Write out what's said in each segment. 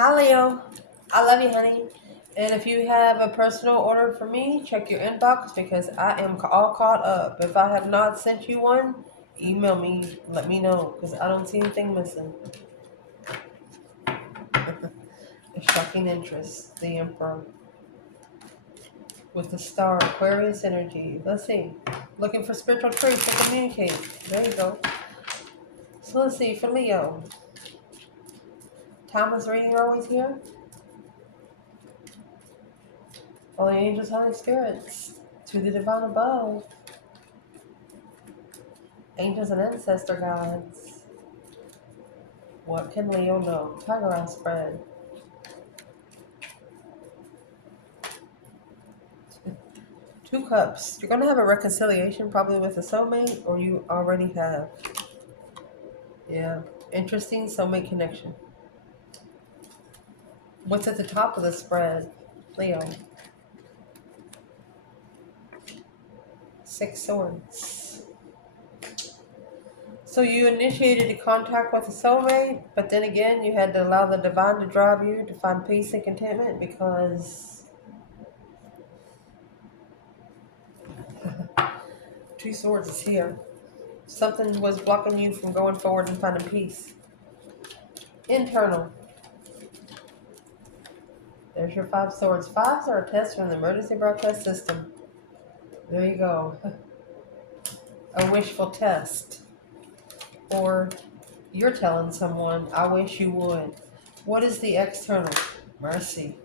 Hi, Leo. I love you, honey. And if you have a personal order for me, check your inbox because I am all caught up. If I have not sent you one, email me. Let me know because I don't see anything missing. A shocking interest. The Emperor with the star Aquarius energy. Let's see. Looking for spiritual truth to communicate. There you go. So let's see for Leo. Thomas reading are always here. All the angels, Holy Spirits, to the divine above. Angels and ancestor guides. What can Leo know? Tiger Eye spread. Two cups. You're going to have a reconciliation probably with a soulmate, or you already have. Yeah. Interesting soulmate connection. What's at the top of the spread? Leo. Six swords. So you initiated a contact with a soulmate, but then again, you had to allow the divine to drive you to find peace and contentment because two swords is here. Something was blocking you from going forward and finding peace. Internal. There's your five swords. Fives are a test from the emergency broadcast system. There you go. A wishful test. Or you're telling someone, I wish you would. What is the external? Mercy.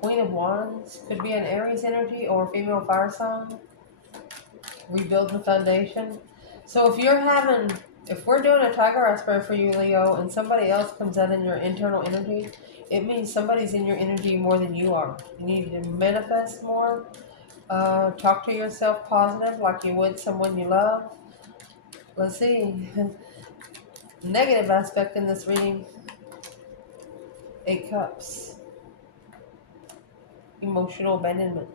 Queen of Wands could be an Aries energy or female fire sign. Rebuild the foundation. So if we're doing a tiger aspect for you, Leo, and somebody else comes out in your internal energy, it means somebody's in your energy more than you are. You need to manifest more. Talk to yourself positive like you would someone you love. Let's see. Negative aspect in this reading. 8 cups. Emotional abandonment.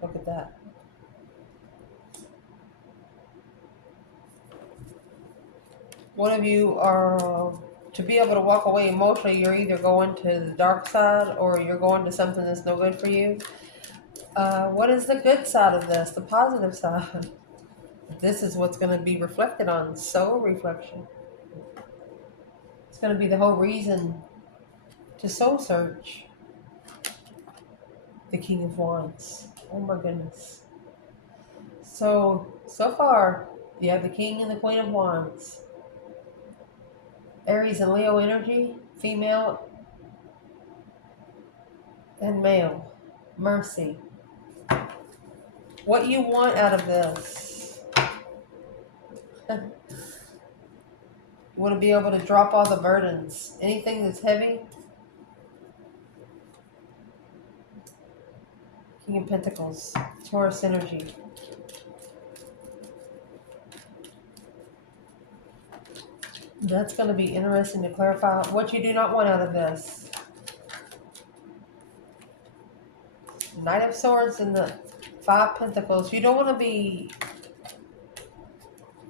Look at that. One of you are, to be able to walk away emotionally, you're either going to the dark side or you're going to something that's no good for you. What is the good side of this? The positive side. This is what's going to be reflected on. Soul reflection. It's going to be the whole reason to soul search. The King of Wands. Oh my goodness. So far, you have the King and the Queen of Wands. Aries and Leo energy, female and male. Mercy. What you want out of this? You want to be able to drop all the burdens. Anything that's heavy. King of Pentacles. Taurus energy. That's going to be interesting to clarify what you do not want out of this. Knight of Swords and the 5 Pentacles. You don't want to be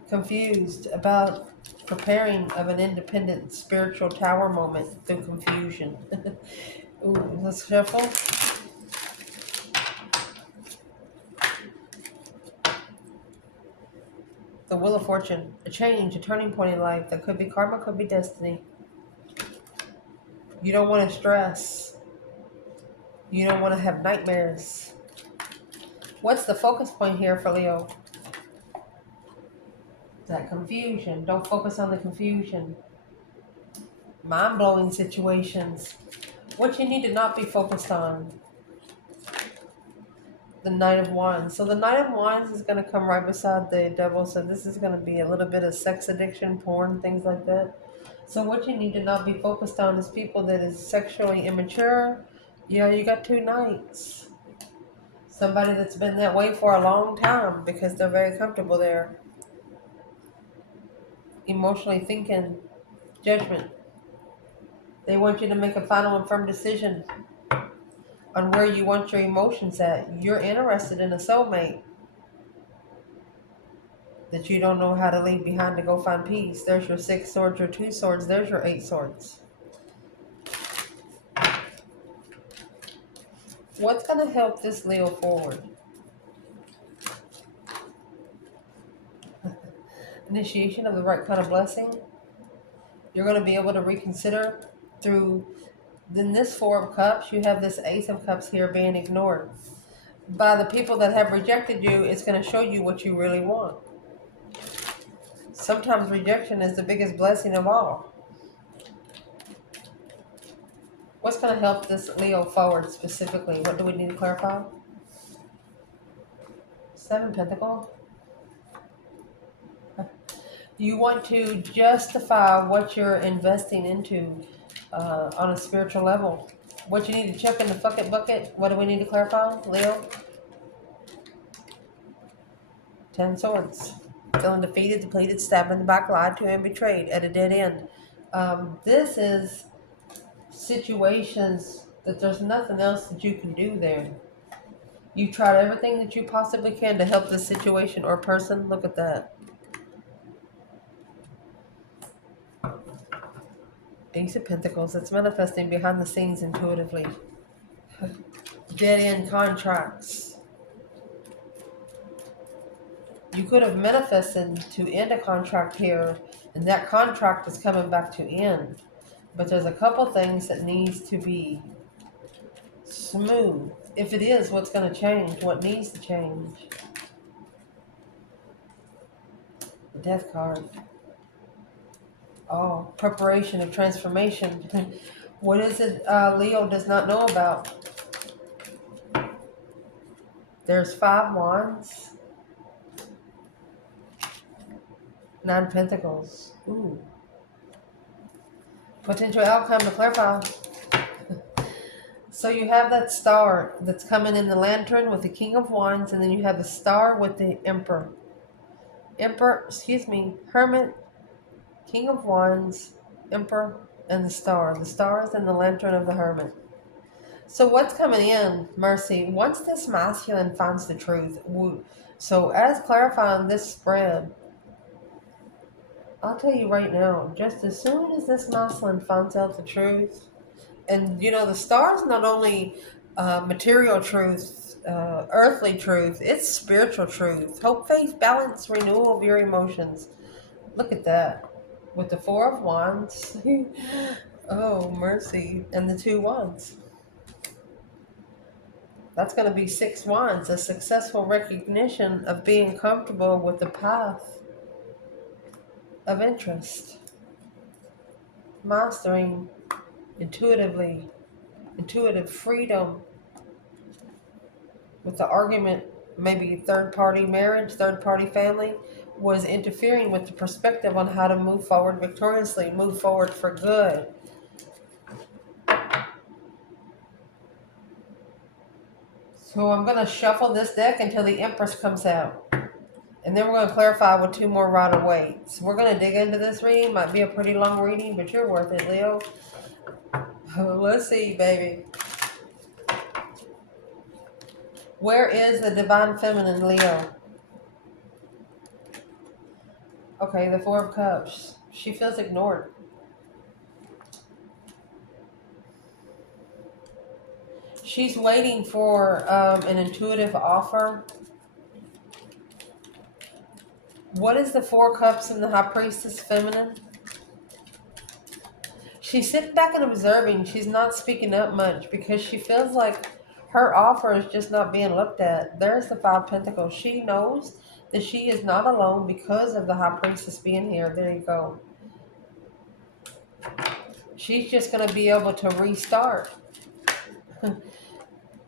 confused about preparing of an independent spiritual tower moment through confusion. Ooh, let's shuffle. The Wheel of Fortune. A change, a turning point in life. That could be karma, could be destiny. You don't want to stress. You don't want to have nightmares. What's the focus point here for Leo? That confusion. Don't focus on the confusion. Mind-blowing situations. What you need to not be focused on. The Knight of Wands. So the Knight of Wands is going to come right beside the Devil. So this is going to be a little bit of sex addiction, porn, things like that. So what you need to not be focused on is people that is sexually immature. Yeah, you got 2 knights. Somebody that's been that way for a long time because they're very comfortable there. Emotionally thinking, judgment. They want you to make a final and firm decision on where you want your emotions at. You're interested in a soulmate. that you don't know how to leave behind to go find peace. There's your 6 swords, your 2 swords, there's your 8 swords. What's going to help this Leo forward? Initiation of the right kind of blessing. You're going to be able to reconsider through, in this 4 of Cups, you have this Ace of Cups here being ignored. By the people that have rejected you, it's going to show you what you really want. Sometimes rejection is the biggest blessing of all. What's going to help this Leo forward specifically? What do we need to clarify? 7 Pentacles. You want to justify what you're investing into on a spiritual level. What you need to check in the bucket. What do we need to clarify, Leo? 10 Swords. Feeling defeated, depleted, stabbed in the back, lied to, and betrayed at a dead end. This is situations that there's nothing else that you can do there. You tried everything that you possibly can to help this situation or person. Look at that. Ace of Pentacles. It's manifesting behind the scenes intuitively. Dead end contracts. You could have manifested to end a contract here, and that contract is coming back to end. But there's a couple things that needs to be smooth. If it is, what's going to change? What needs to change? The Death card. Oh, preparation of transformation. What is it Leo does not know about? There's 5 Wands. 9 Pentacles. Ooh. Potential outcome to clarify. So you have that star that's coming in the lantern with the King of Wands, and then you have the star with the Emperor. Hermit, King of Wands, Emperor, and the star. The star is in the lantern of the Hermit. So what's coming in, Mercy, once this masculine finds the truth. So as clarifying this spread, I'll tell you right now, just as soon as this masculine finds out the truth, and the stars not only material truth, earthly truth, it's spiritual truth. Hope, faith, balance, renewal of your emotions. Look at that. With the 4 of Wands. Oh, mercy. And the 2 Wands. That's going to be 6 Wands. A successful recognition of being comfortable with the path of interest. Mastering intuitive freedom. With the argument, maybe third-party marriage, third-party family, was interfering with the perspective on how to move forward victoriously, move forward for good. So I'm going to shuffle this deck until the Empress comes out. And then we're going to clarify with 2 more Rider-Waite. So we're going to dig into this reading. Might be a pretty long reading, but you're worth it, Leo. Let's see, baby. Where is the Divine Feminine, Leo? Okay, the 4 of Cups. She feels ignored. She's waiting for an intuitive offer. What is the 4 Cups in the High Priestess Feminine? She's sitting back and observing. She's not speaking up much because she feels like her offer is just not being looked at. There's the 5 Pentacles. She knows that she is not alone because of the High Priestess being here. There you go. She's just going to be able to restart.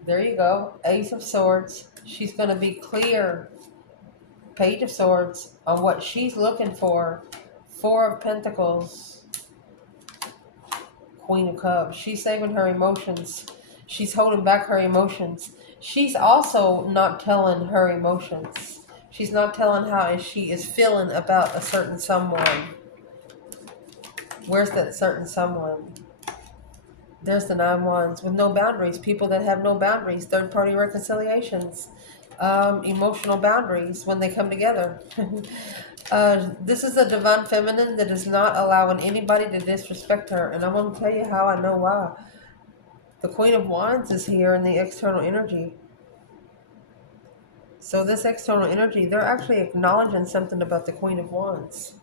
There you go. Ace of Swords. She's going to be clear. Page of Swords on what she's looking for. 4 of Pentacles. Queen of Cups. She's saving her emotions. She's holding back her emotions. She's also not telling her emotions. She's not telling how she is feeling about a certain someone. Where's that certain someone? There's the 9 Wands with no boundaries. People that have no boundaries. Third-party reconciliations. Emotional boundaries when they come together. This is a divine feminine that is not allowing anybody to disrespect her. And I'm going to tell you how I know why. The Queen of Wands is here in the external energy. So this external energy, they're actually acknowledging something about the Queen of Wands.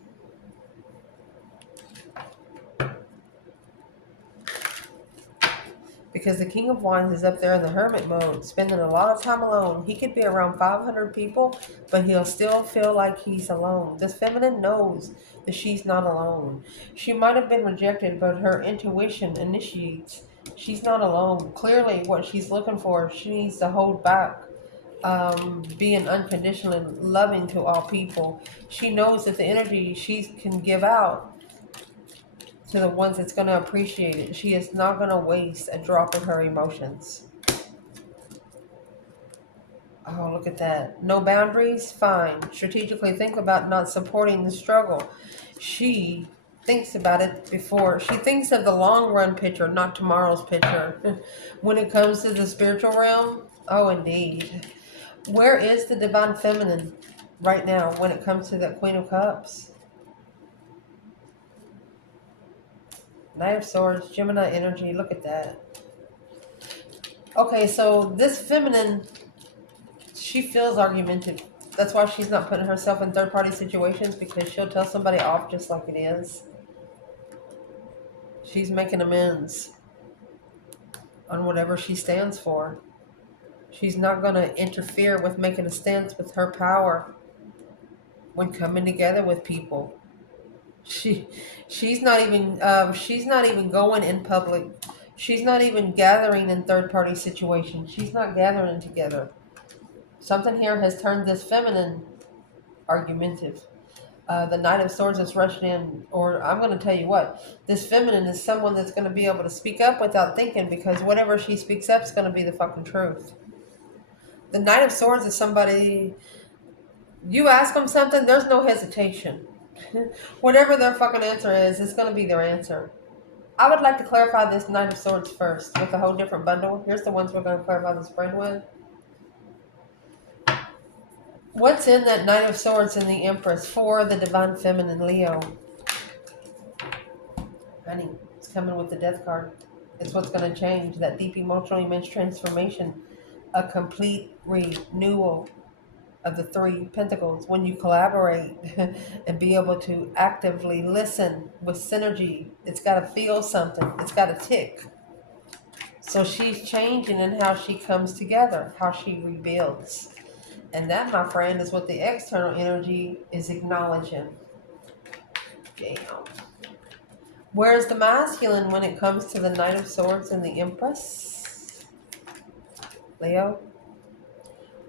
Because the King of Wands is up there in the hermit mode, spending a lot of time alone. He could be around 500 people, but he'll still feel like he's alone. This feminine knows that she's not alone. She might have been rejected, but her intuition initiates. She's not alone. Clearly, what she's looking for, she needs to hold back. Being unconditionally loving to all people. She knows that the energy she can give out to the ones that's going to appreciate it. She is not going to waste a drop of her emotions. Oh, look at that. No boundaries? Fine. Strategically think about not supporting the struggle. She thinks about it before. She thinks of the long run picture, not tomorrow's picture. When it comes to the spiritual realm, oh, indeed. Where is the divine feminine right now when it comes to that Queen of Cups? Knight of Swords, Gemini energy, look at that. Okay, so this feminine, she feels argumentative. That's why she's not putting herself in third-party situations, because she'll tell somebody off just like it is. She's making amends on whatever she stands for. She's not going to interfere with making a stance with her power when coming together with people. She's not even going in public. She's not even gathering in third-party situations. She's not gathering together. Something here has turned this feminine argumentative. The Knight of Swords is rushing in, or I'm going to tell you what, this feminine is someone that's going to be able to speak up without thinking, because whatever she speaks up is going to be the fucking truth. The Knight of Swords is somebody, you ask them something, there's no hesitation. Whatever their fucking answer is, it's going to be their answer. I would like to clarify this Knight of Swords first with a whole different bundle. Here's the ones we're going to clarify this spread with. What's in that Knight of Swords and the Empress for the Divine Feminine Leo? Honey, it's coming with the Death card. It's what's going to change. That deep emotional immense transformation. A complete renewal of the Three Pentacles. When you collaborate and be able to actively listen with synergy, it's got to feel something. It's got to tick. So she's changing in how she comes together, how she rebuilds. And that, my friend, is what the external energy is acknowledging. Damn. Where's the masculine when it comes to the Knight of Swords and the Empress? Leo?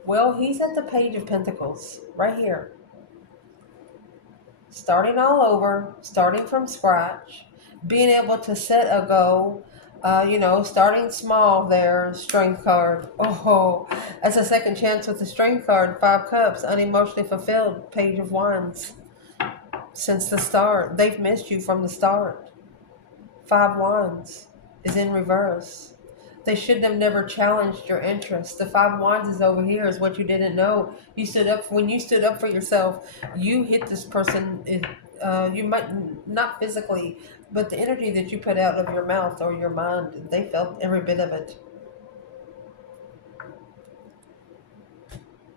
Well, he's at the Page of Pentacles, right here. Starting all over, starting from scratch, being able to set a goal, starting small there, Strength card. Oh, that's a second chance with the Strength card. 5 Cups, unemotionally fulfilled, Page of Wands. Since the start, they've missed you from the start. 5 Wands is in reverse. They should have never challenged your interest. The 5 Wands is over here, is what you didn't know. When you stood up for yourself, you hit this person. You might not physically, but the energy that you put out of your mouth or your mind, they felt every bit of it.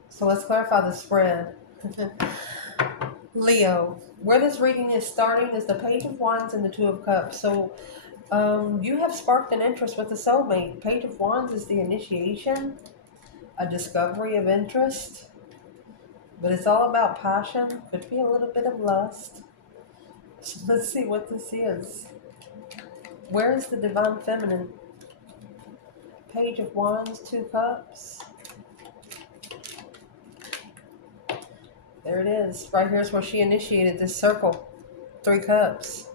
So let's clarify the spread. Leo, where this reading is starting is the Page of Wands and the 2 of Cups. So you have sparked an interest with a soulmate. Page of Wands is the initiation, a discovery of interest, but it's all about passion. Could be a little bit of lust. So let's see what this is. Where is the Divine Feminine? Page of Wands, 2 Cups. There it is. Right here is where she initiated this circle. 3 Cups.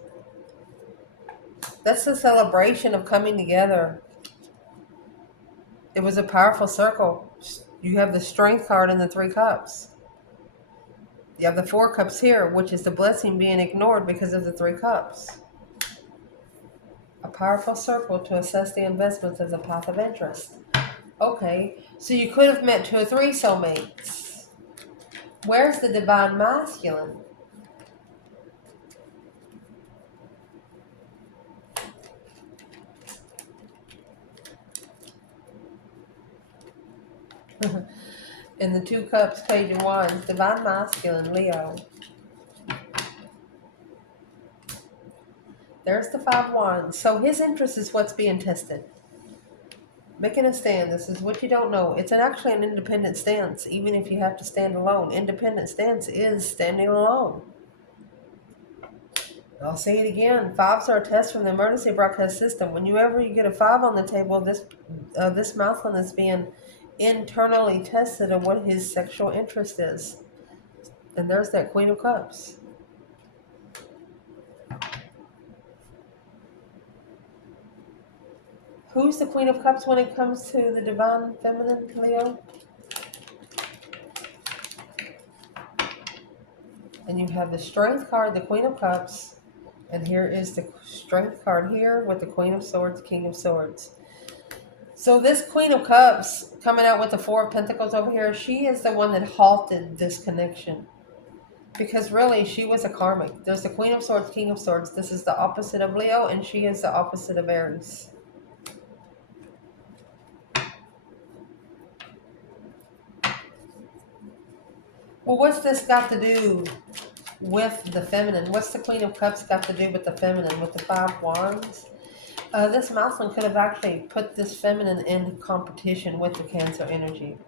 That's the celebration of coming together. It was a powerful circle. You have the Strength card and the 3 Cups. You have the 4 Cups here, which is the blessing being ignored because of the 3 Cups. A powerful circle to assess the investments as a path of interest. Okay, so you could have met 2 or 3 soulmates. Where's the divine masculine? In the 2 cups, page of wands, divine masculine, Leo. There's the 5 wands. So his interest is what's being tested. Making a stand. This is what you don't know. It's actually an independent stance, even if you have to stand alone. Independent stance is standing alone. I'll say it again. 5s are a test from the emergency broadcast system. Whenever you get a 5 on the table, this masculine is being internally tested on what his sexual interest is. And there's that Queen of Cups. Who's the Queen of Cups when it comes to the divine feminine, Leo? And you have the Strength card, the Queen of Cups. And here is the Strength card here with the Queen of Swords, King of Swords. So this Queen of Cups coming out with the 4 of Pentacles over here, she is the one that halted this connection. Because really, she was a karmic. There's the Queen of Swords, King of Swords. This is the opposite of Leo, and she is the opposite of Aries. Well, what's this got to do with the feminine? What's the Queen of Cups got to do with the feminine, with the 5 wands? This masculine could have actually put this feminine in competition with the Cancer energy.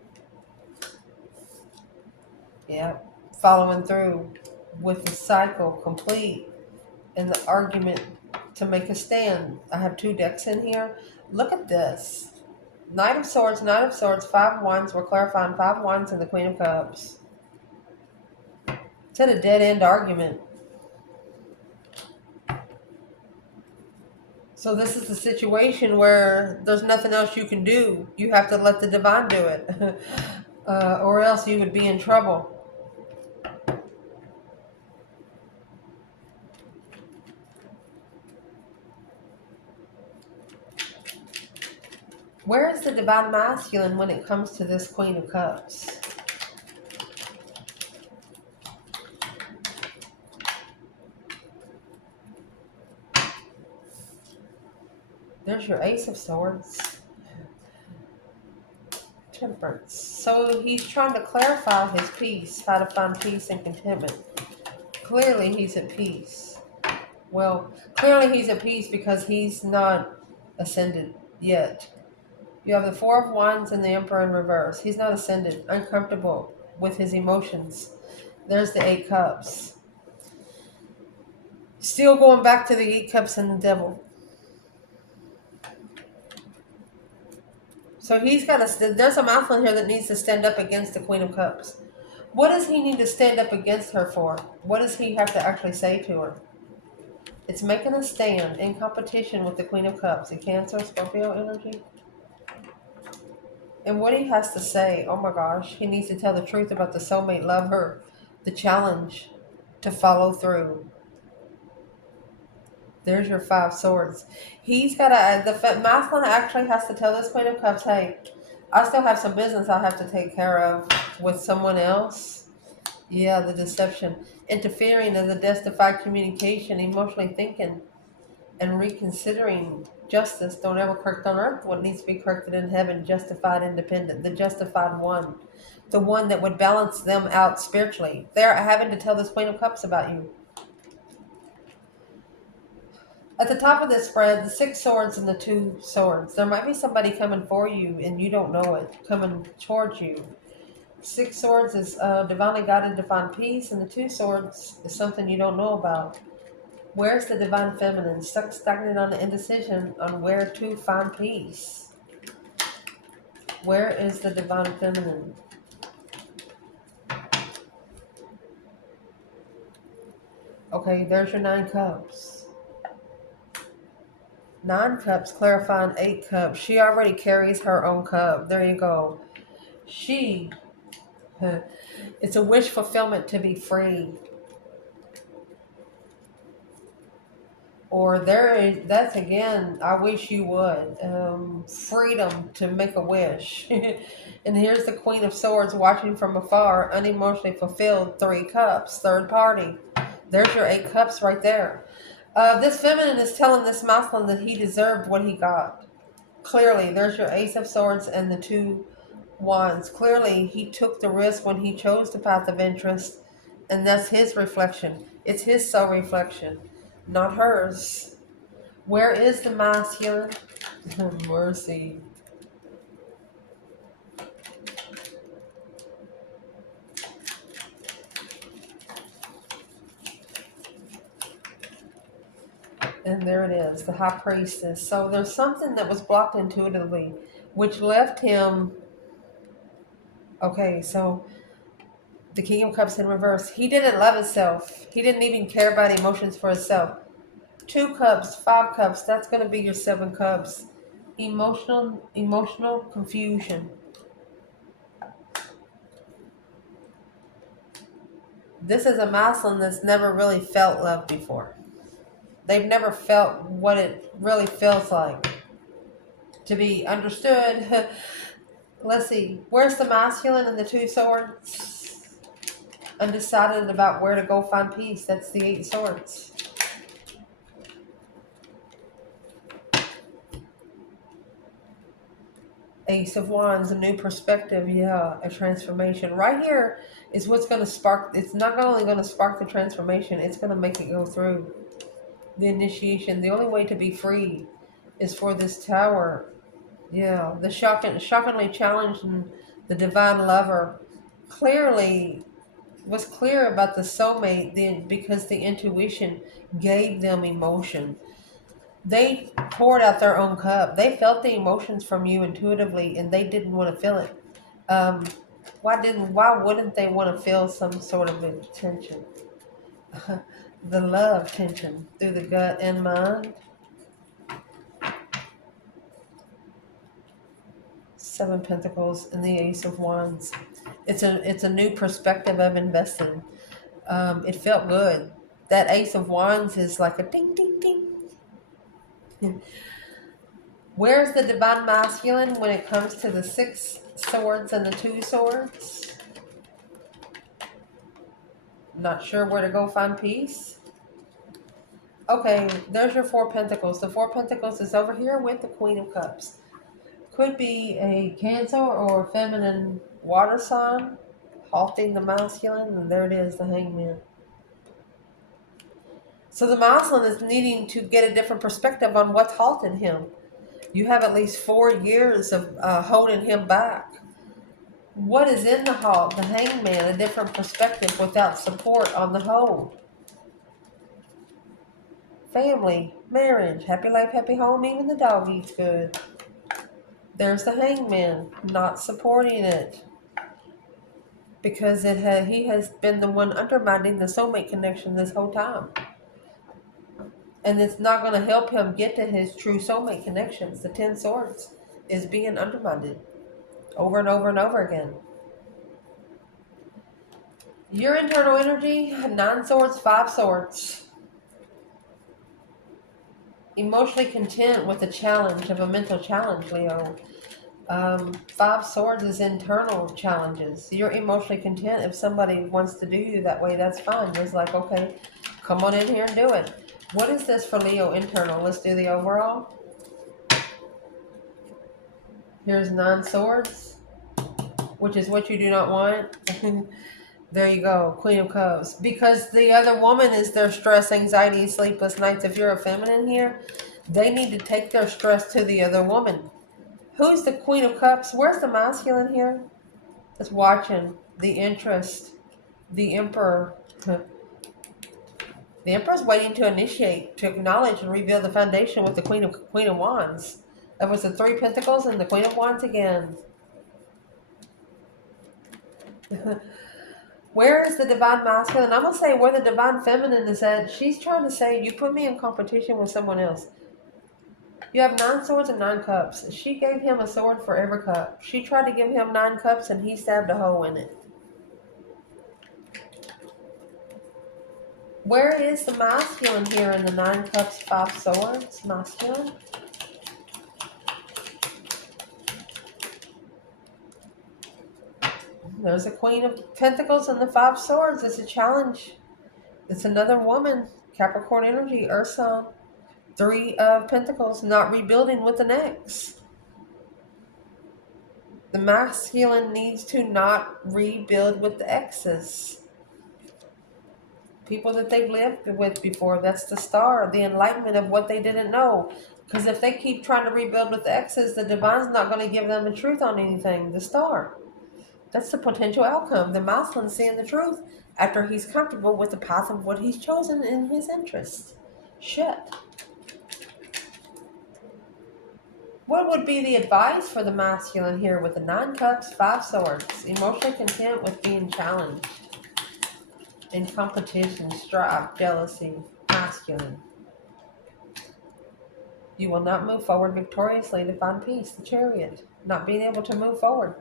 Yeah, following through with the cycle complete and the argument to make a stand. I have 2 decks in here. Look at this. Knight of Swords, 5 wands. We're clarifying 5 wands and the Queen of Cups. It's at a dead-end argument. So this is the situation where there's nothing else you can do. You have to let the divine do it. Or else you would be in trouble. Where is the divine masculine when it comes to this Queen of Cups? There's your Ace of Swords. Temperance. So he's trying to clarify his peace, how to find peace and contentment. Clearly he's at peace. Well, clearly he's at peace because he's not ascended yet. You have the 4 of Wands and the Emperor in reverse. He's not ascended, uncomfortable with his emotions. There's the 8 Cups. Still going back to the 8 Cups and the Devil. So he's got to, there's a masculine here that needs to stand up against the Queen of Cups. What does he need to stand up against her for? What does he have to actually say to her? It's making a stand in competition with the Queen of Cups, the Cancer, Scorpio energy. And what he has to say, oh my gosh, he needs to tell the truth about the soulmate lover, the challenge to follow through. There's your 5 swords. He's got to, the masculine actually has to tell this Queen of Cups, hey, I still have some business I have to take care of with someone else. Yeah, the deception. Interfering in the justified communication, emotionally thinking, and reconsidering justice. Don't ever correct on earth what needs to be corrected in heaven. Justified independent. The justified one. The one that would balance them out spiritually. They're having to tell this Queen of Cups about you. At the top of this spread, the 6 swords and the 2 swords. There might be somebody coming for you and you don't know it, coming towards you. 6 swords is divinely guided to find peace, and the 2 swords is something you don't know about. Where's the divine feminine? Stuck stagnant on the indecision on where to find peace. Where is the divine feminine? Okay, there's your 9 cups. 9 cups clarifying 8 cups. She already carries her own cup. There you go. It's a wish fulfillment to be free. Or there is, that's again, I wish you would. Freedom to make a wish. And here's the Queen of Swords watching from afar, unemotionally fulfilled, 3 cups, third party. There's your 8 cups right there. This feminine is telling this masculine that he deserved what he got. Clearly, there's your Ace of Swords and the 2 wands. Clearly, he took the risk when he chose the path of interest, and that's his reflection. It's his soul reflection, not hers. Where is the masculine? Mercy. And there it is, the high priestess. So there's something that was blocked intuitively, which left him. Okay, so the King of Cups in reverse. He didn't love himself. He didn't even care about emotions for himself. 2 cups, 5 cups. That's going to be your 7 cups. Emotional confusion. This is a masculine that's never really felt love before. They've never felt what it really feels like to be understood. Let's see. Where's the masculine and the 2 swords? Undecided about where to go find peace. That's the 8 swords. Ace of Wands, a new perspective, yeah, a transformation. Right here is what's going to spark. It's not only going to spark the transformation, it's going to make it go through. The initiation. The only way to be free is for this tower. Yeah, the shockingly challenged and the divine lover clearly was clear about the soulmate then because the intuition gave them emotion. They poured out their own cup. They felt the emotions from you intuitively, and they didn't want to feel it. Um, why wouldn't they want to feel some sort of tension? The love tension through the gut and mind. 7 Pentacles and the Ace of Wands. It's a new perspective of investing. It felt good. That Ace of Wands is like a ding ding ding. Where's the divine masculine when it comes to the 6 swords and the 2 swords? Not sure where to go find peace. Okay, there's your 4 Pentacles. The 4 Pentacles is over here with the Queen of Cups. Could be a Cancer or a feminine water sign halting the masculine, and there it is, the Hangman. So the masculine is needing to get a different perspective on what's halting him. You have at least 4 years of holding him back. What is in the halt? The Hangman, a different perspective without support on the hold. Family, marriage, happy life, happy home, even the dog eats good. There's the Hangman, not supporting it. Because he has been the one undermining the soulmate connection this whole time. And it's not going to help him get to his true soulmate connections. The 10 swords is being undermined over and over and over again. Your internal energy, 9 swords, 5 swords. Emotionally content with the challenge of a mental challenge, Leo. 5 swords is internal challenges. You're emotionally content. If somebody wants to do you that way, that's fine. It's like, okay, come on in here and do it. What is this for Leo internal? Let's do the overall. Here's 9 swords, which is what you do not want. There you go, Queen of Cups. Because the other woman is their stress, anxiety, sleepless nights. If you're a feminine here, they need to take their stress to the other woman. Who's the Queen of Cups? Where's the masculine here? It's watching the interest, the Emperor. The Emperor's waiting to initiate, to acknowledge and reveal the foundation with the Queen of Wands. That was the 3 Pentacles and the Queen of Wands again. Where is the divine masculine? I'm going to say where the divine feminine is at. She's trying to say, you put me in competition with someone else. You have 9 swords and 9 cups. She gave him a sword for every cup. She tried to give him 9 cups and he stabbed a hole in it. Where is the masculine here in the 9 cups, 5 swords? Masculine. There's a Queen of Pentacles and the 5 swords. It's a challenge. It's another woman. Capricorn energy, Earth sign. 3 of Pentacles, not rebuilding with an ex. The masculine needs to not rebuild with the exes. People that they've lived with before. That's the star, the enlightenment of what they didn't know. Because if they keep trying to rebuild with the exes, the divine's not going to give them the truth on anything. The star. That's the potential outcome. The masculine seeing the truth after he's comfortable with the path of what he's chosen in his interest. Shit. What would be the advice for the masculine here with the 9 cups, 5 swords? Emotionally content with being challenged. In competition, strife, jealousy, masculine. You will not move forward victoriously to find peace. The Chariot. Not being able to move forward.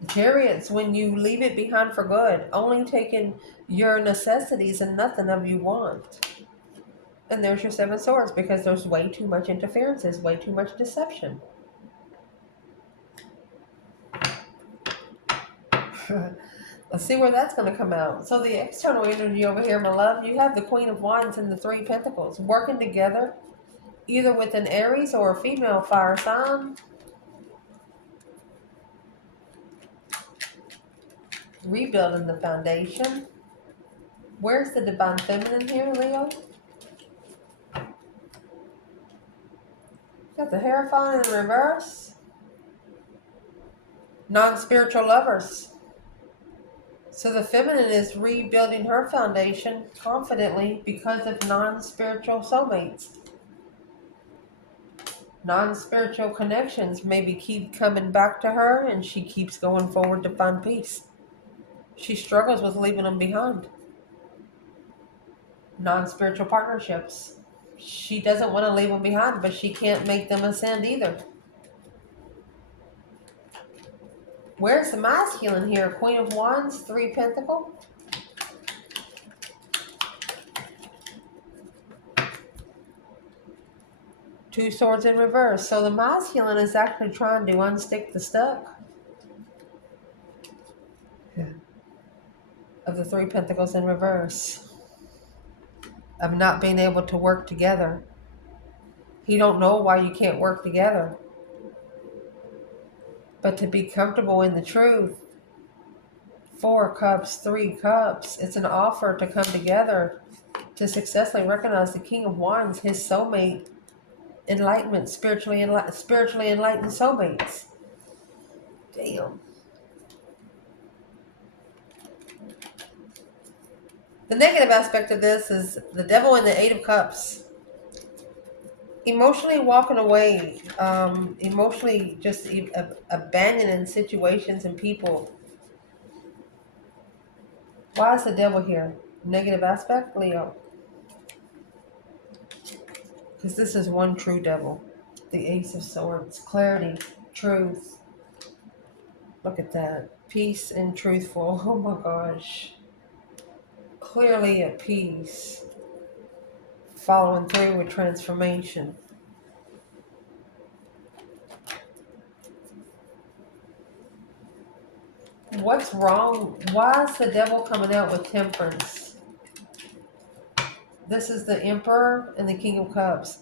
The Chariot's when you leave it behind for good. Only taking your necessities and nothing of you want. And there's your 7 swords because there's way too much interference. There's way too much deception. Let's see where that's going to come out. So the external energy over here, my love, you have the Queen of Wands and the 3 Pentacles working together, either with an Aries or a female fire sign. Rebuilding the foundation. Where's the divine feminine here, Leo? Got the Hierophant in reverse. Non-spiritual lovers. So the feminine is rebuilding her foundation confidently because of non-spiritual soulmates. Non-spiritual connections maybe keep coming back to her and she keeps going forward to find peace. She struggles with leaving them behind. Non-spiritual partnerships. She doesn't want to leave them behind, but she can't make them ascend either. Where's the masculine here? Queen of Wands, 3 Pentacles. Two Swords in reverse. So the masculine is actually trying to unstick the stuck of the 3 Pentacles in reverse. Of not being able to work together. He don't know why you can't work together. But to be comfortable in the truth. 4 cups, 3 cups. It's an offer to come together to successfully recognize the King of Wands, his soulmate, enlightenment, spiritually enlightened soulmates. Damn. The negative aspect of this is the devil and the 8 of Cups. Emotionally walking away, emotionally just abandoning situations and people. Why is the devil here? Negative aspect, Leo. Because this is one true devil. The Ace of Swords. Clarity, truth. Look at that. Peace and truthful. Oh my gosh. Clearly at peace. Following through with transformation. What's wrong? Why is the devil coming out with Temperance? This is the Emperor and the King of Cups.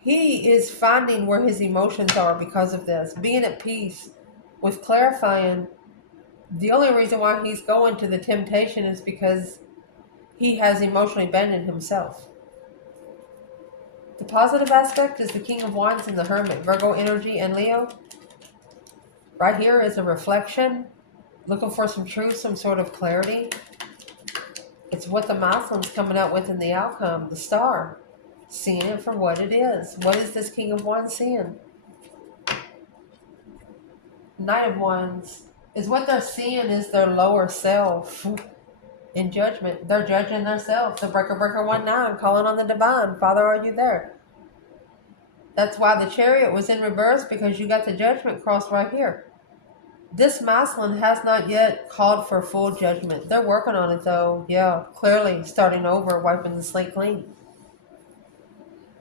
He is finding where his emotions are because of this. Being at peace with clarifying. The only reason why he's going to the temptation is because he has emotionally abandoned himself. The positive aspect is the King of Wands and the Hermit, Virgo energy and Leo. Right here is a reflection, looking for some truth, some sort of clarity. It's what the masculine's coming out with in the outcome, the Star. Seeing it for what it is. What is this King of Wands seeing? Knight of Wands is what they're seeing is their lower self in judgment. They're judging themselves. The breaker 1-9, calling on the divine. Father, are you there? That's why the Chariot was in reverse, because you got the Judgment cross right here. This masculine has not yet called for full judgment. They're working on it though. Yeah, clearly starting over, wiping the slate clean.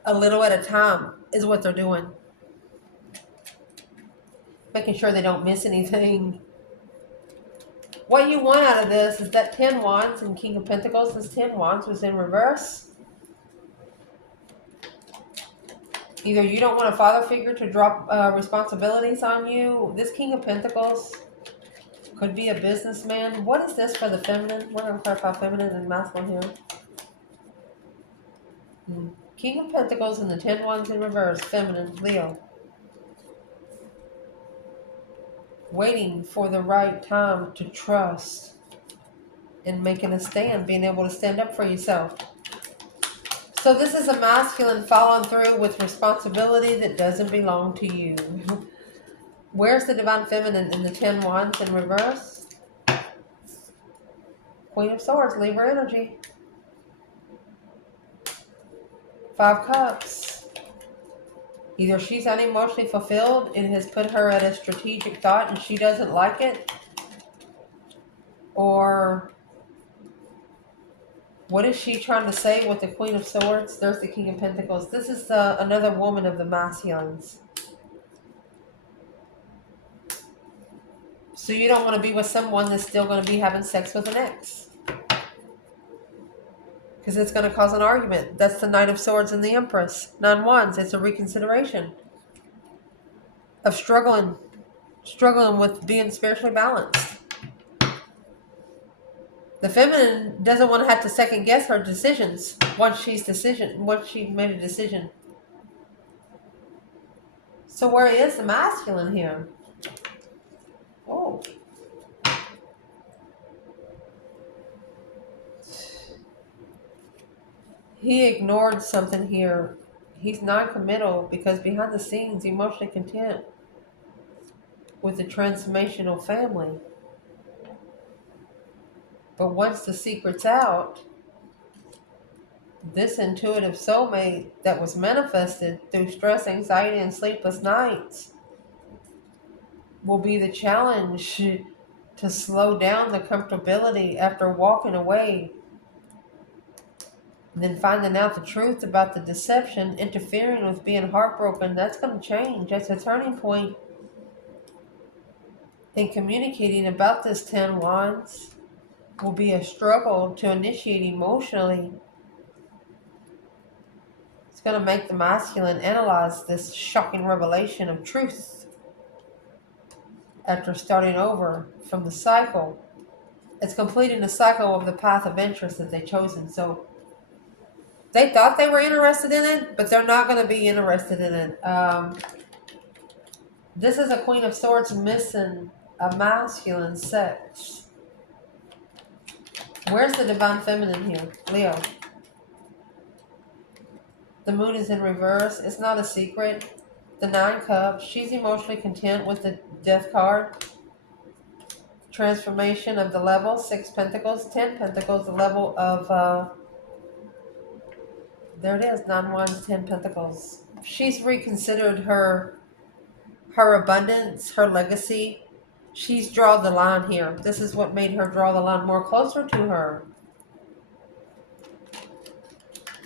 A little at a time is what they're doing. Making sure they don't miss anything. What you want out of this is that 10 Wands and King of Pentacles. This 10 Wands was in reverse. Either you don't want a father figure to drop responsibilities on you. This King of Pentacles could be a businessman. What is this for the feminine? We're going to clarify feminine and masculine here. King of Pentacles and the 10 Wands in reverse. Feminine, Leo. Waiting for the right time to trust and making a stand, being able to stand up for yourself. So this is a masculine following through with responsibility that doesn't belong to you. Where's the divine feminine in the 10 Wands in reverse? Queen of Swords, Libra energy. 5 Cups. Either she's unemotionally fulfilled, it has put her at a strategic thought and she doesn't like it. Or what is she trying to say with the Queen of Swords? There's the King of Pentacles. This is another woman of the masculines. So you don't want to be with someone that's still going to be having sex with an ex. Because it's going to cause an argument. That's the Knight of Swords and the Empress. 9 Wands. It's a reconsideration of struggling with being spiritually balanced. The feminine doesn't want to have to second guess her decisions once she's made a decision. So where is the masculine here? Oh. He ignored something here. He's non-committal because behind the scenes, emotionally content with the transformational family. But once the secret's out, this intuitive soulmate that was manifested through stress, anxiety, and sleepless nights will be the challenge to slow down the comfortability after walking away and then finding out the truth about the deception, interfering with being heartbroken. That's going to change. That's a turning point in communicating about this 10 Wands. Will be a struggle to initiate emotionally. It's going to make the masculine analyze this shocking revelation of truth after starting over from the cycle. It's completing the cycle of the path of interest that they've chosen. So they thought they were interested in it, but they're not going to be interested in it. This is a Queen of Swords missing a masculine sex. Where's the divine feminine here? Leo. The moon is in reverse. It's not a secret. The 9 Cups. She's emotionally content with the Death card. Transformation of the level. 6 Pentacles. 10 Pentacles. The level of... there it is. 9 Wands, 10 Pentacles. She's reconsidered her abundance, her legacy. She's drawn the line here. This is what made her draw the line more closer to her.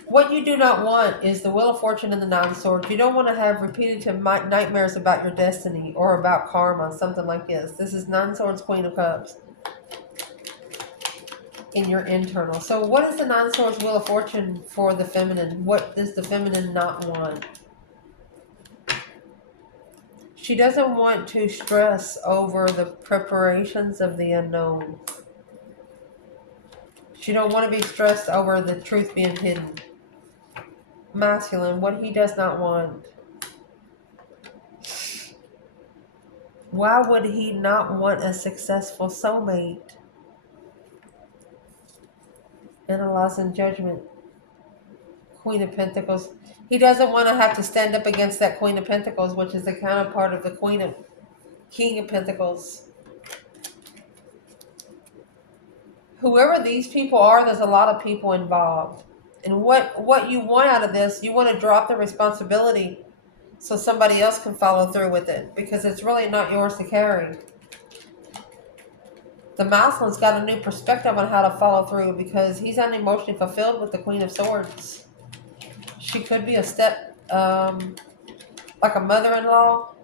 What you do not want is the Wheel of Fortune and the 9 Swords. You don't want to have repetitive nightmares about your destiny or about karma, something like this. This is 9 Swords, Queen of Cups in your internal. So what is the 9 Swords Wheel of Fortune for the feminine? What does the feminine not want? She doesn't want to stress over the preparations of the unknown. She don't want to be stressed over the truth being hidden. Masculine, what he does not want. Why would he not want a successful soulmate? Analyzing judgment. Queen of Pentacles. He doesn't want to have to stand up against that Queen of Pentacles, which is the counterpart of the King of Pentacles. Whoever these people are, there's a lot of people involved. And what you want out of this, you want to drop the responsibility so somebody else can follow through with it, because it's really not yours to carry. The masculine's got a new perspective on how to follow through because he's unemotionally fulfilled with the Queen of Swords. She could be a step, like a mother-in-law.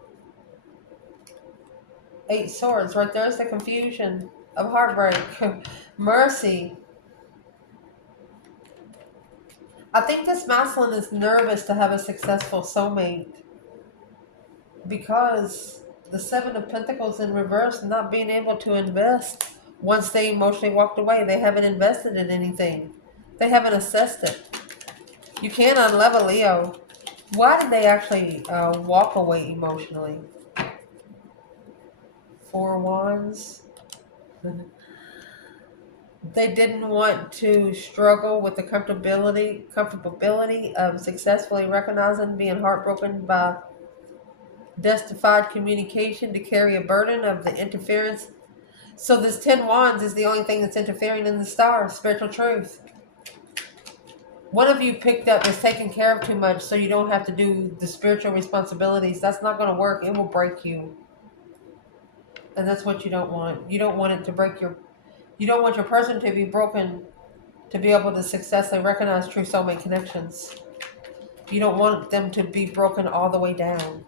8 Swords, right there's the confusion of heartbreak. Mercy. I think this masculine is nervous to have a successful soulmate because the 7 of Pentacles in reverse, not being able to invest once they emotionally walked away. They haven't invested in anything. They haven't assessed it. You can't unlevel Leo. Why did they actually walk away emotionally? 4 Wands. They didn't want to struggle with the comfortability of successfully recognizing being heartbroken by justified communication to carry a burden of the interference. So this 10 Wands is the only thing that's interfering in the star, spiritual truth. One of you picked up is taking care of too much so you don't have to do the spiritual responsibilities. That's not going to work. It will break you. And that's what you don't want. You don't want it to break your... You don't want your person to be broken to be able to successfully recognize true soulmate connections. You don't want them to be broken all the way down.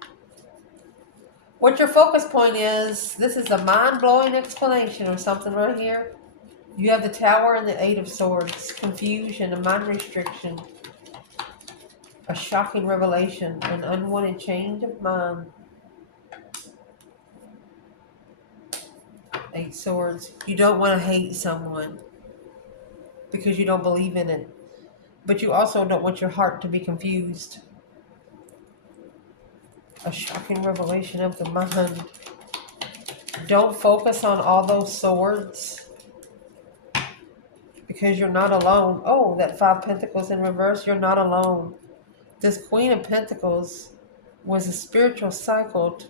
What your focus point is, this is a mind-blowing explanation or something right here. You have the Tower and the 8 of Swords. Confusion, a mind restriction. A shocking revelation, an unwanted change of mind. 8 Swords. You don't want to hate someone because you don't believe in it. But you also don't want your heart to be confused. A shocking revelation of the mind. Don't focus on all those swords because you're not alone. Oh, that 5 Pentacles in reverse, you're not alone. This Queen of Pentacles was a spiritual cycle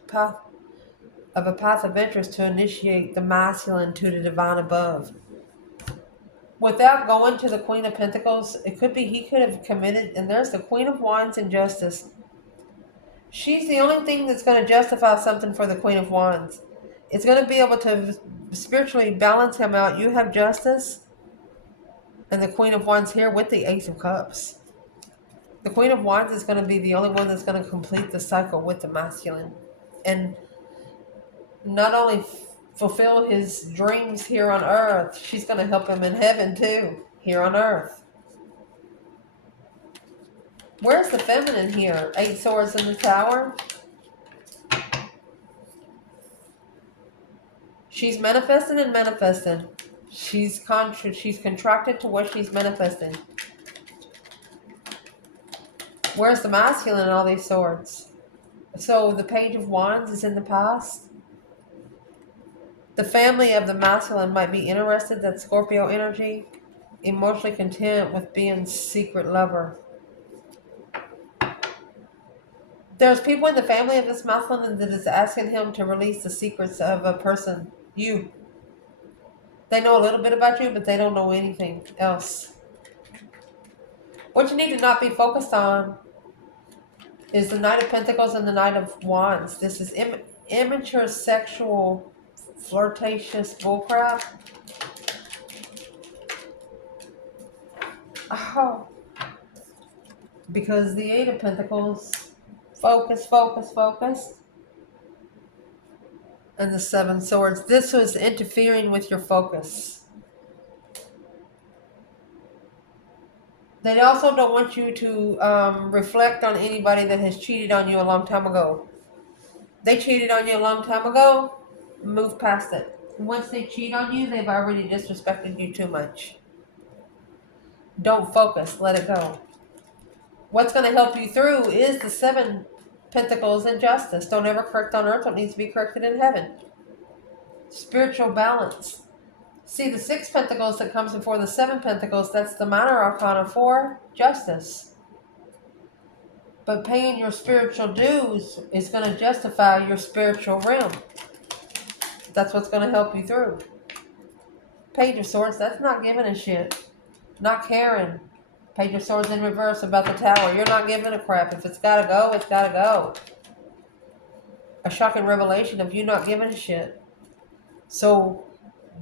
of a path of interest to initiate the masculine to the divine above. Without going to the Queen of Pentacles, it could be he could have committed, and there's the Queen of Wands in Justice. She's the only thing that's going to justify something for the Queen of Wands. It's going to be able to spiritually balance him out. You have Justice and the Queen of Wands here with the Ace of Cups. The Queen of Wands is going to be the only one that's going to complete the cycle with the masculine. And not only fulfill his dreams here on earth, she's going to help him in heaven too, here on earth. Where's the feminine here? 8 Swords in the Tower. She's manifesting and manifesting. She's contracted to what she's manifesting. Where's the masculine in all these swords? So the Page of Wands is in the past. The family of the masculine might be interested, that Scorpio energy, emotionally content with being secret lover. There's people in the family of this masculine that is asking him to release the secrets of a person. You. They know a little bit about you, but they don't know anything else. What you need to not be focused on is the Knight of Pentacles and the Knight of Wands. This is immature sexual flirtatious bullcrap. Oh. Because the 8 of Pentacles, focus, focus, focus. And the 7 Swords. This was interfering with your focus. They also don't want you to reflect on anybody that has cheated on you a long time ago. They cheated on you a long time ago. Move past it. Once they cheat on you, they've already disrespected you too much. Don't focus. Let it go. What's going to help you through is the 7 Pentacles and Justice. Don't ever correct on earth what needs to be corrected in heaven. Spiritual balance. See, the 6 Pentacles that comes before the 7 Pentacles, that's the minor arcana for Justice. But paying your spiritual dues is going to justify your spiritual realm. That's what's going to help you through. Page of Swords, that's not giving a shit. Not caring. Page of Swords in reverse about the Tower. You're not giving a crap. If it's got to go, it's got to go. A shocking revelation of you not giving a shit. So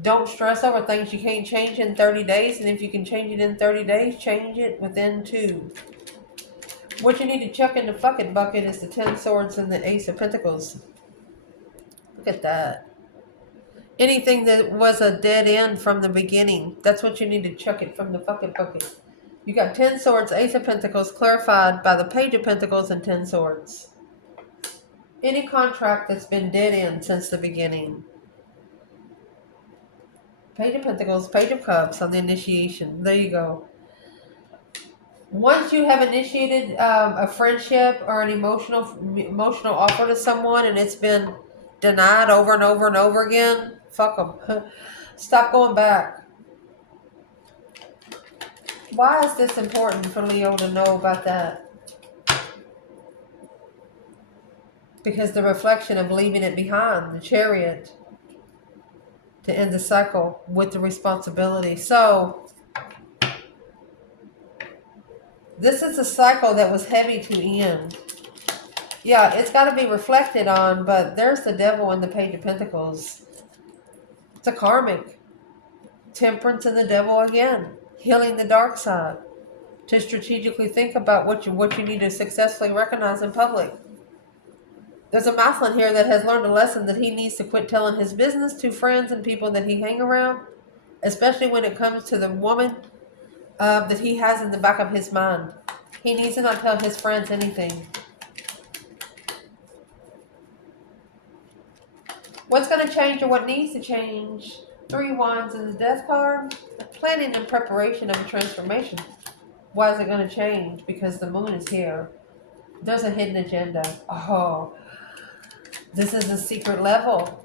Don't stress over things you can't change in 30 days. And if you can change it in 30 days, change it within 2. What you need to chuck in the fucking bucket is the 10 swords and the Ace of Pentacles. Look at that. Anything that was a dead end from the beginning, that's what you need to chuck it from the fucking bucket. You got 10 swords, Ace of Pentacles, clarified by the Page of Pentacles and 10 swords. Any contract that's been dead end since the beginning. Page of Pentacles, Page of Cups on the initiation. There you go. Once you have initiated a friendship or an emotional offer to someone and it's been denied over and over and over again, fuck them. Stop going back. Why is this important for Leo to know about that? Because the reflection of leaving it behind, the Chariot, to end the cycle with the responsibility. So, this is a cycle that was heavy to end. Yeah, it's got to be reflected on, but there's the Devil and the Page of Pentacles. It's a karmic. Temperance and the Devil again. Healing the dark side. To strategically think about what you need to successfully recognize in public. There's a masculine here that has learned a lesson that he needs to quit telling his business to friends and people that he hang around, especially when it comes to the woman that he has in the back of his mind. He needs to not tell his friends anything. What's going to change or what needs to change? 3 Wands and the Death card. Planning and preparation of a transformation. Why is it going to change? Because the moon is here. There's a hidden agenda. Oh, this is a secret level.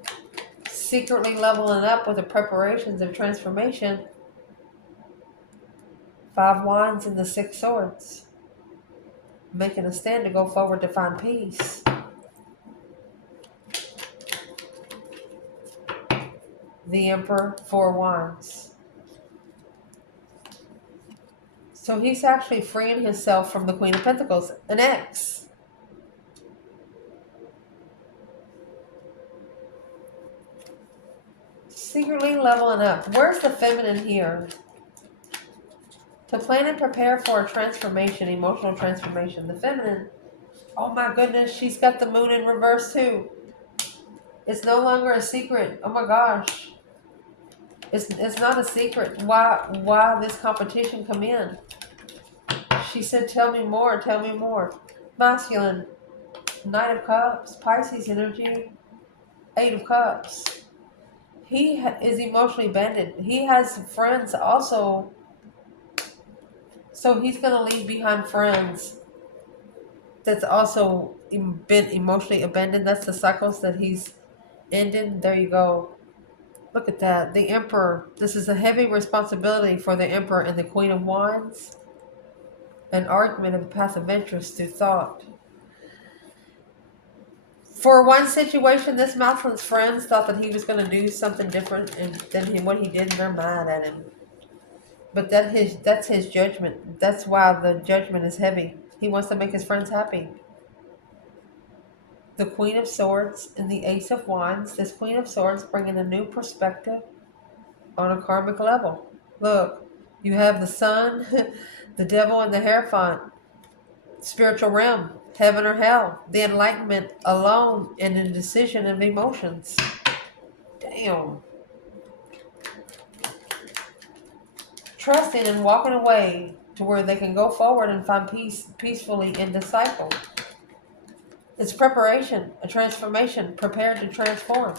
Secretly leveling up with the preparations of transformation. 5 Wands and the 6 Swords. Making a stand to go forward to find peace. The Emperor, 4 Wands. So he's actually freeing himself from the Queen of Pentacles, an ex. Secretly leveling up. Where's the feminine here? To plan and prepare for a transformation, emotional transformation. The feminine, oh my goodness, she's got the moon in reverse too. It's no longer a secret. Oh my gosh. It's not a secret. Why this competition come in? She said, tell me more, tell me more. Masculine, Knight of Cups, Pisces energy, 8 of Cups. He is emotionally bended. He has friends also. So he's going to leave behind friends that's also been emotionally abandoned. That's the cycles that he's ended. There you go. Look at that. The Emperor. This is a heavy responsibility for the Emperor and the Queen of Wands. An argument of the path of interest through thought. For one situation, this masculine's friends thought that he was going to do something different than what he did, and they're mad at him. But that's his judgment. That's why the judgment is heavy. He wants to make his friends happy. The Queen of Swords and the Ace of Wands. This Queen of Swords bringing a new perspective on a karmic level. Look, you have the Sun, the Devil, and the Hierophant. Spiritual realm, heaven or hell. The enlightenment alone in the decision of emotions. Damn. Trusting and walking away to where they can go forward and find peace peacefully in the cycle. It's preparation, a transformation, prepared to transform.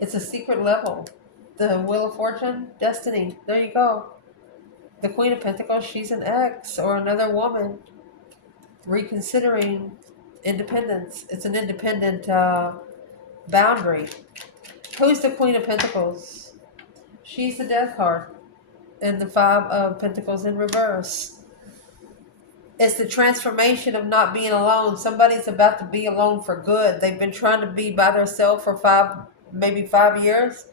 It's a secret level. The Wheel of Fortune, destiny. There you go. The Queen of Pentacles, she's an ex or another woman reconsidering independence. It's an independent boundary. Who's the Queen of Pentacles? She's the Death card. And the 5 of Pentacles in reverse. It's the transformation of not being alone. Somebody's about to be alone for good. They've been trying to be by themselves for maybe 5 years.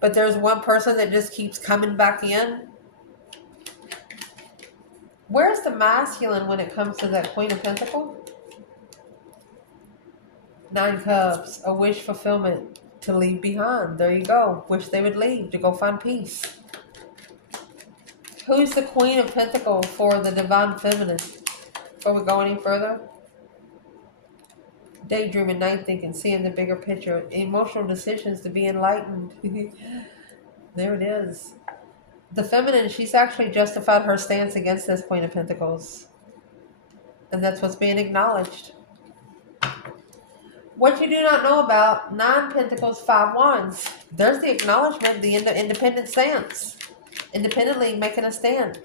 But there's one person that just keeps coming back in. Where's the masculine when it comes to that Queen of Pentacles? 9 Cups, a wish fulfillment. to leave behind. There you go. Wish they would leave to go find peace. Who's the Queen of Pentacles for the Divine Feminine? Before we go any further, daydreaming, night thinking, seeing the bigger picture, emotional decisions to be enlightened. There it is. The feminine, she's actually justified her stance against this Queen of Pentacles. And that's what's being acknowledged. What you do not know about 9 Pentacles, 5 Wands. There's the acknowledgement, the independent stance. Independently making a stand.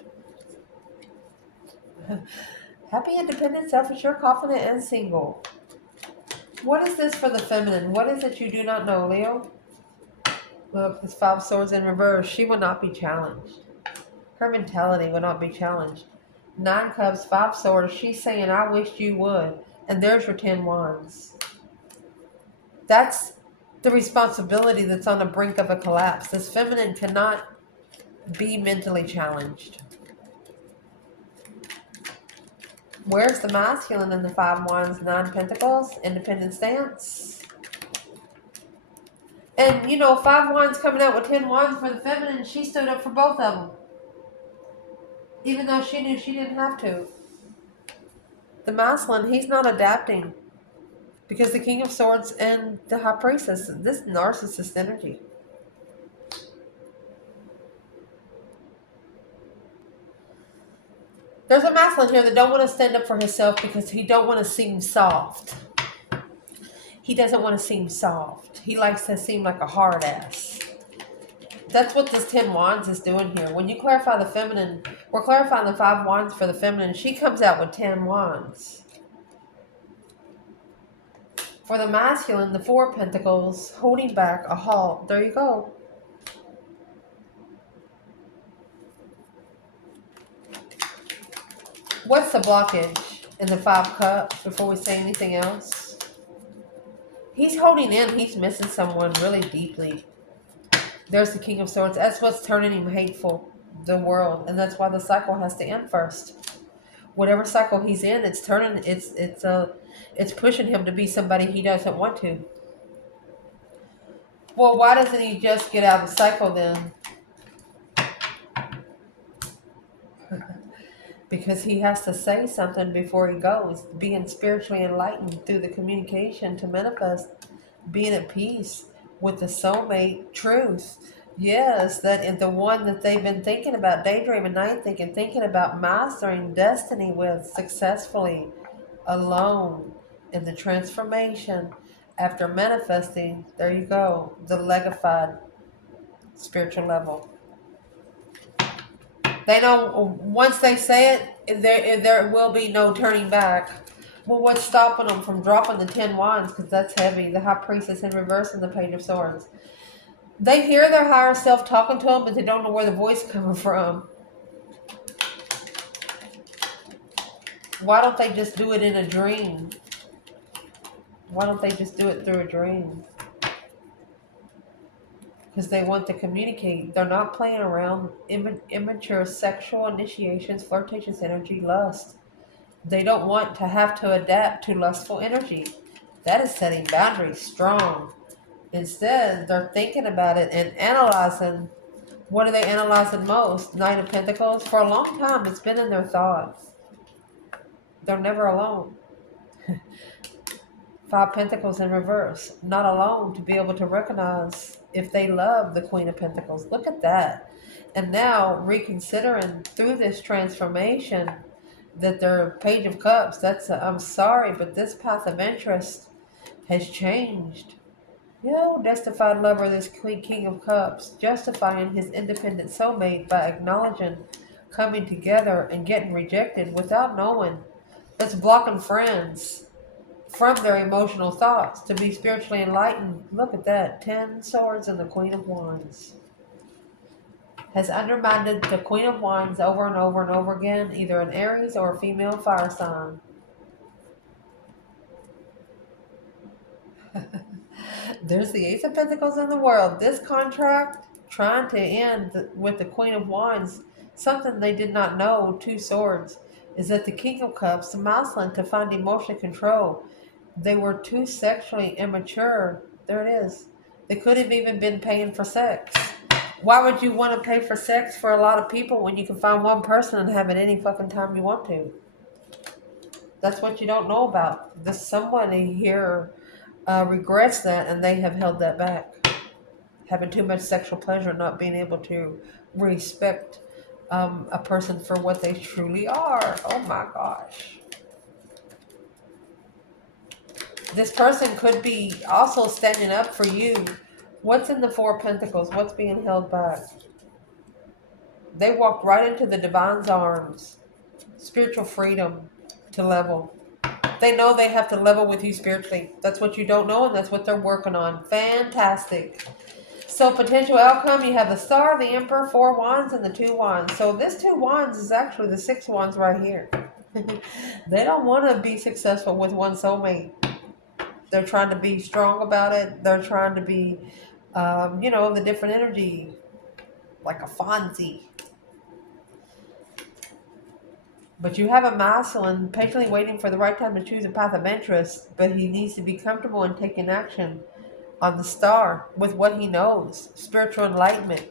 Happy, independent, self-assured, confident, and single. What is this for the feminine? What is it you do not know, Leo? Look, it's 5 Swords in reverse. She will not be challenged. Her mentality will not be challenged. 9 Cups, 5 Swords. She's saying, I wish you would. And there's your 10 Wands. That's the responsibility that's on the brink of a collapse. This feminine cannot be mentally challenged. Where's the masculine in the 5 Wands, 9 Pentacles? Independent stance. And, 5 Wands coming out with 10 Wands for the feminine, she stood up for both of them. Even though she knew she didn't have to. The masculine, he's not adapting. Because the King of Swords and the High Priestess, this narcissist energy. There's a masculine here that don't want to stand up for himself because he don't want to seem soft. He doesn't want to seem soft. He likes to seem like a hard ass. That's what this 10 Wands is doing here. When you clarify the feminine, we're clarifying the 5 Wands for the feminine. She comes out with 10 Wands. For the masculine, the 4 Pentacles, holding back, a halt. There you go. What's the blockage in the 5 Cups before we say anything else? He's holding in. He's missing someone really deeply. There's the King of Swords. That's what's turning him hateful, the world. And that's why the cycle has to end first. Whatever cycle he's in, it's turning, it's pushing him to be somebody he doesn't want to. Well, why doesn't he just get out of the cycle then? Because he has to say something before he goes. Being spiritually enlightened through the communication to manifest being at peace with the soulmate truth. Yes, that is the one that they've been thinking about, daydreaming, night thinking about mastering destiny with successfully, alone, in the transformation. After manifesting, there you go, the legified spiritual level. They know once they say it, there will be no turning back. Well, what's stopping them from dropping the 10 Wands? Because that's heavy. The High Priestess in reverse and the Page of Swords. They hear their higher self talking to them, but they don't know where the voice is coming from. Why don't they just do it in a dream? Why don't they just do it through a dream? Because they want to communicate. They're not playing around. Immature sexual initiations, flirtatious energy, lust. They don't want to have to adapt to lustful energy. That is setting boundaries strong. Instead, they're thinking about it and analyzing. What are they analyzing most? Knight of Pentacles. For a long time, it's been in their thoughts. They're never alone. 5 Pentacles in reverse. Not alone to be able to recognize if they love the Queen of Pentacles. Look at that. And now, reconsidering through this transformation that their Page of Cups, I'm sorry, but this path of interest has changed. Justified lover, this King of Cups, justifying his independent soulmate by acknowledging coming together and getting rejected without knowing. That's blocking friends from their emotional thoughts to be spiritually enlightened. Look at that. 10 Swords and the Queen of Wands. Has undermined the Queen of Wands over and over and over again, either an Aries or a female fire sign. There's the Ace of Pentacles in the world. This contract trying to end with the Queen of Wands, something they did not know, 2 Swords, is that the King of Cups, the masculine, to find emotional control. They were too sexually immature. There it is. They could have even been paying for sex. Why would you want to pay for sex for a lot of people when you can find one person and have it any fucking time you want to? That's what you don't know about. There's somebody here regrets that, and they have held that back. Having too much sexual pleasure, not being able to respect a person for what they truly are. Oh my gosh. This person could be also standing up for you. What's in the Four of Pentacles? What's being held back? They walked right into the divine's arms. Spiritual freedom to level. They know they have to level with you spiritually. That's what you don't know, and that's what they're working on. Fantastic. So potential outcome, you have the Star, the Emperor, 4 Wands, and the 2 Wands. So this 2 Wands is actually the 6 Wands right here. They don't want to be successful with one soulmate. They're trying to be strong about it. They're trying to be, the different energy, like a Fonzie. But you have a masculine patiently waiting for the right time to choose a path of interest, but he needs to be comfortable in taking action on the Star with what he knows, spiritual enlightenment.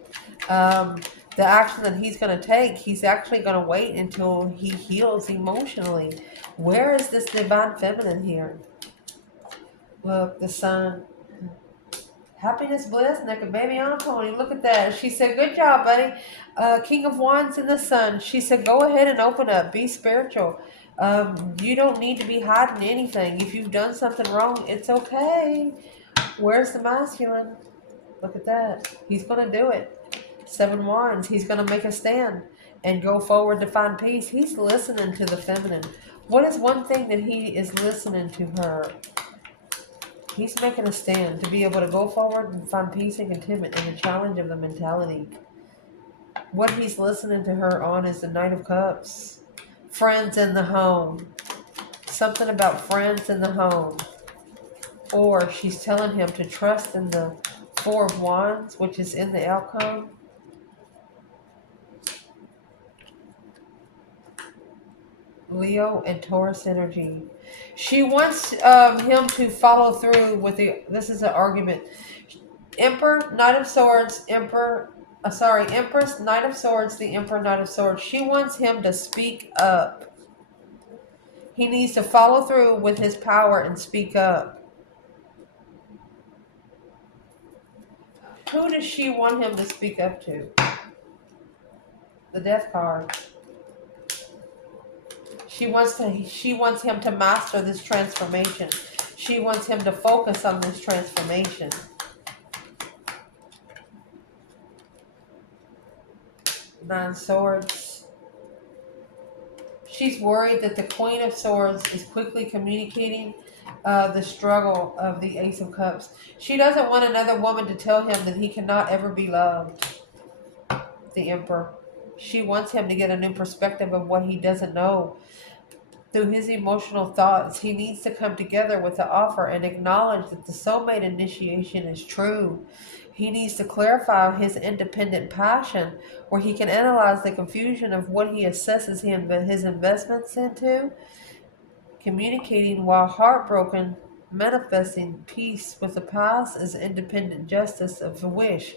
The action that he's going to take, he's actually going to wait until he heals emotionally. Where is this divine feminine here? Look, the Sun. Happiness, bliss, naked baby on a pony. Look at that. She said, good job, buddy. King of Wands in the Sun. She said, go ahead and open up. Be spiritual. You don't need to be hiding anything. If you've done something wrong, it's okay. Where's the masculine? Look at that. He's going to do it. 7 Wands. He's going to make a stand and go forward to find peace. He's listening to the feminine. What is one thing that he is listening to her? He's making a stand to be able to go forward and find peace and contentment in the challenge of the mentality. What he's listening to her on is the Knight of Cups. Friends in the home. Something about friends in the home. Or she's telling him to trust in the 4 of Wands, which is in the outcome. Leo and Taurus energy. She wants him to follow through with this is an argument. Emperor, Knight of Swords, Empress, Knight of Swords, the Emperor, Knight of Swords. She wants him to speak up. He needs to follow through with his power and speak up. Who does she want him to speak up to? The Death card. She wants him to master this transformation. She wants him to focus on this transformation. Nine of Swords. She's worried that the Queen of Swords is quickly communicating the struggle of the Ace of Cups. She doesn't want another woman to tell him that he cannot ever be loved. The Emperor. She wants him to get a new perspective of what he doesn't know. Through his emotional thoughts, he needs to come together with the offer and acknowledge that the soulmate initiation is true. He needs to clarify his independent passion, where he can analyze the confusion of what he assesses his investments into, communicating while heartbroken, manifesting peace with the past as independent justice of a wish.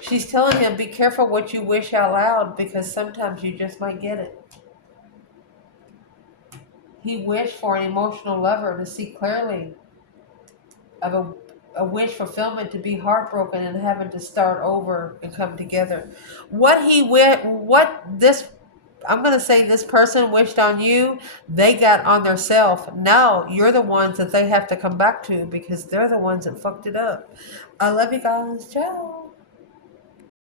She's telling him, be careful what you wish out loud, because sometimes you just might get it. He wished for an emotional lover to see clearly, of a wish fulfillment, to be heartbroken and having to start over and come together. I'm going to say this person wished on you, they got on their self. Now you're the ones that they have to come back to, because they're the ones that fucked it up. I love you guys. Ciao.